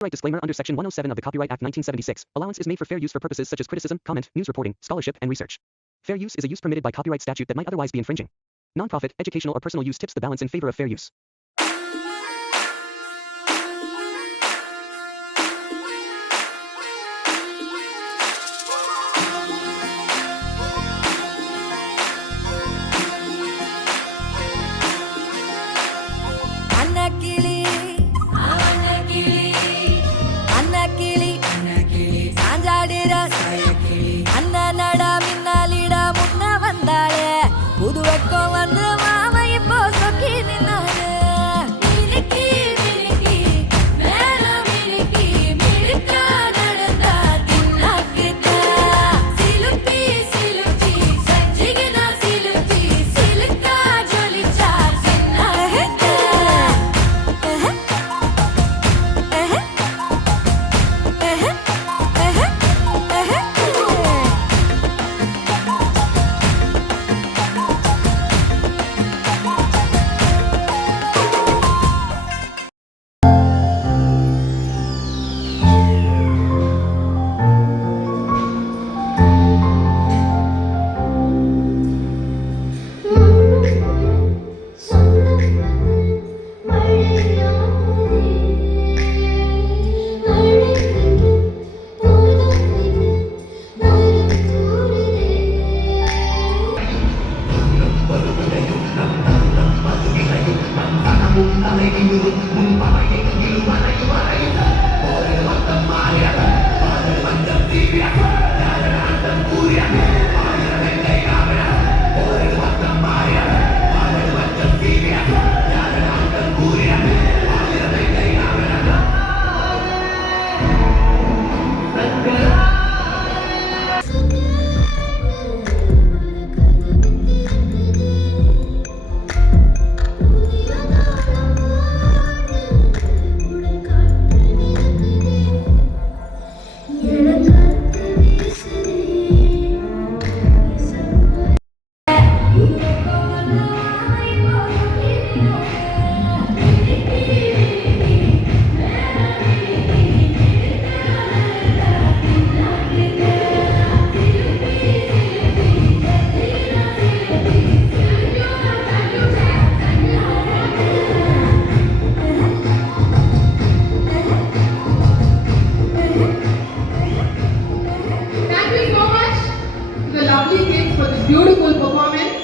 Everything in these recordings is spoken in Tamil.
Copyright disclaimer under Section 107 of the Copyright Act 1976. Allowance is made for fair use for purposes such as criticism, comment, news reporting, scholarship, and research. Fair use is a use permitted by copyright statute that might otherwise be infringing. Nonprofit, educational, or personal use tips the balance in favor of fair use. புதுவக்கம் வந்து மாமா இப்போ சொக்கி நின்னாரு beautiful performance.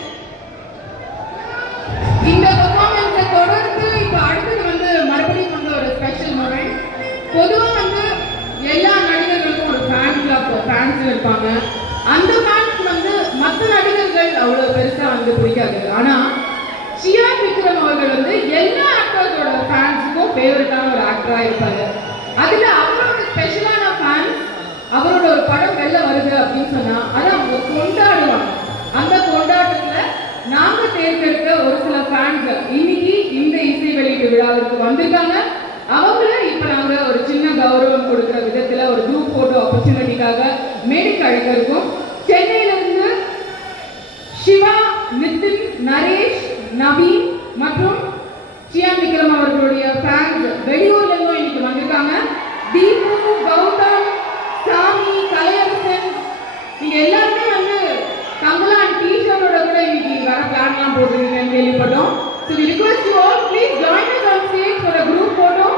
இந்த performance தொடர்ந்து இப்ப அடுத்து வந்து மறுபடியும் வந்து ஒரு ஸ்பெஷல் மூமெண்ட். பொதுவா வந்து எல்லா நடிகர்களுக்கும் ஒரு ஃபேன் கிளப் ஃபேன்ஸ் இருப்பாங்க. அந்த ஃபேன்ஸ் வந்து மற்ற நடிகர்கள் அவ்வளவு பெருசா வந்து பிடிக்காது. ஆனா சியான் விக்ரம் அவர்கள் வந்து எல்லா ஆக்டர்ஸோட ஃபேன்ஸுக்கும் ஃபேவரட்டான ஒரு ஆக்டரா இருப்பாரு. அதுல அவரோட ஸ்பெஷலான ஃபேன்ஸ் அவரோட ஒரு படம் வெளில வருது அப்படின்னு சொன்னா அதை அவங்க கொண்டாடுவாங்க. அந்த கொண்டாட்டத்துல நாங்க தேர்ந்தெடுத்த ஒரு சில ஃபேன்ஸ் இன்னைக்கு இந்த இசை வெளியீட்டு விழாவிற்கு வந்திருக்காங்க. அவங்கள இப்ப நாங்க ஒரு சின்ன கௌரவம் கொடுக்கிற விதத்துல ஒரு குரூப் போட்டோ ஆப்பர்ச்சுனிட்டிக்காக மேடைக்கு அழைக்க இருக்கோம். சென்னையில இருந்து சிவா, நிதின், நரேஷ், நவீன் மற்றும் சியான் விக்ரம் அவர்களுடைய ஃபேன்ஸ் வெளியூர்ல இருந்தும் இன்னைக்கு வந்திருக்காங்க. தீபு, கௌதம், சாமி, கலையரசன், நீங்க எல்லாருமே வந்து கமலான் டீஷர்ட்டோட கூட இன்னைக்கு வர பிளான்லாம் போட்டுருக்கீங்கன்னு கேள்விப்பட்டோம். So we request you all please join us on stage for a group photo.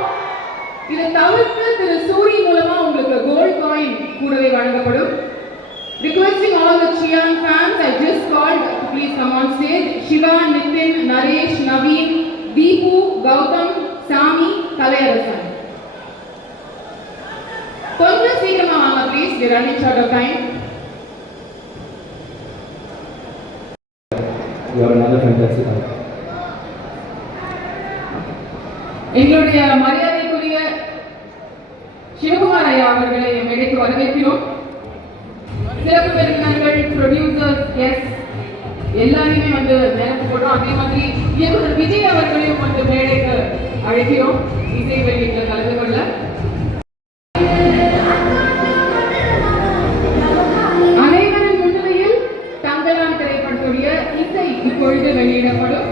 இதை தவிர்த்து திரு சூரி மூலமா உங்களுக்கு கோல்ட் காயின் கூடவே வழங்கப்படும். Requesting all the Chiyan fans I just called to please come on stage. Shiva, Nitin, Naresh, Naveen, Deepu, Gautam, Sami, Kalayarasan. கொஞ்சம் சீக்கிரமா வாங்க please, we are running short of time. You are another fantastic actor. எங்களுடைய மரியாதைக்குரிய சிவகுமார் ஐயா அவர்களை மேடைக்கு வரவேற்கிறோம். சிறப்பு விருந்தினர்கள், ப்ரொடியூசர்ஸ், எஸ் எல்லாரையுமே வந்து நேரத்து போட்டோம். அதே மாதிரி இயக்குனர் விஜய் அவர்களையும் வந்து மேடைக்கு அழைக்கிறோம் இசை வெளியீட்டில் கலந்து கொள்ள. அனைவரின் முன்னிலையில் தங்கலான் திரைப்படத்துடைய இசை இப்பொழுது வெளியிடப்படும்.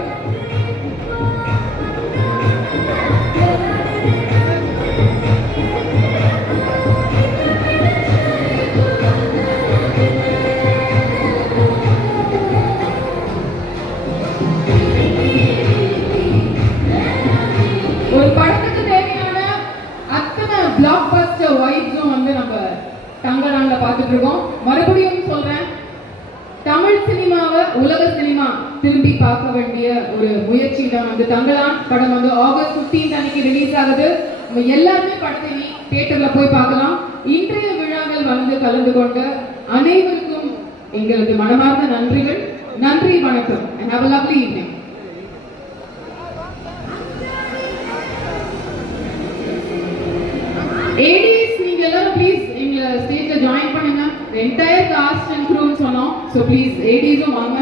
பிளாக் பஸ்டர் வைப்ஸும் வந்து நம்ம தங்கலான்ல பார்த்துட்டு இருக்கோம். மறுபடியும் சொல்றேன், தமிழ் சினிமாவை உலக சினிமா திரும்பி பார்க்க வேண்டிய ஒரு முயற்சி தான் வந்து தங்கலான் படம் வந்து ஆகஸ்ட் 15 அன்னைக்கு ரிலீஸ் ஆகுது. நம்ம எல்லாருமே படத்தை தியேட்டர்ல போய் பார்க்கலாம். இன்றைய விழாவில் வந்து கலந்து கொண்ட அனைவருக்கும் எங்களது மனமார்ந்த நன்றிகள். நன்றி, வணக்கம். And have a lovely evening. ADs நீங்க எல்லாரும் ப்ளீஸ் எங்க ஸ்டேஜ்ல ஜாயின் பண்ணுங்க. என்டையர் காஸ்ட் அண்ட் க்ரூன்னு சொன்னோம். ஸோ ப்ளீஸ் ADஸும் வாங்க.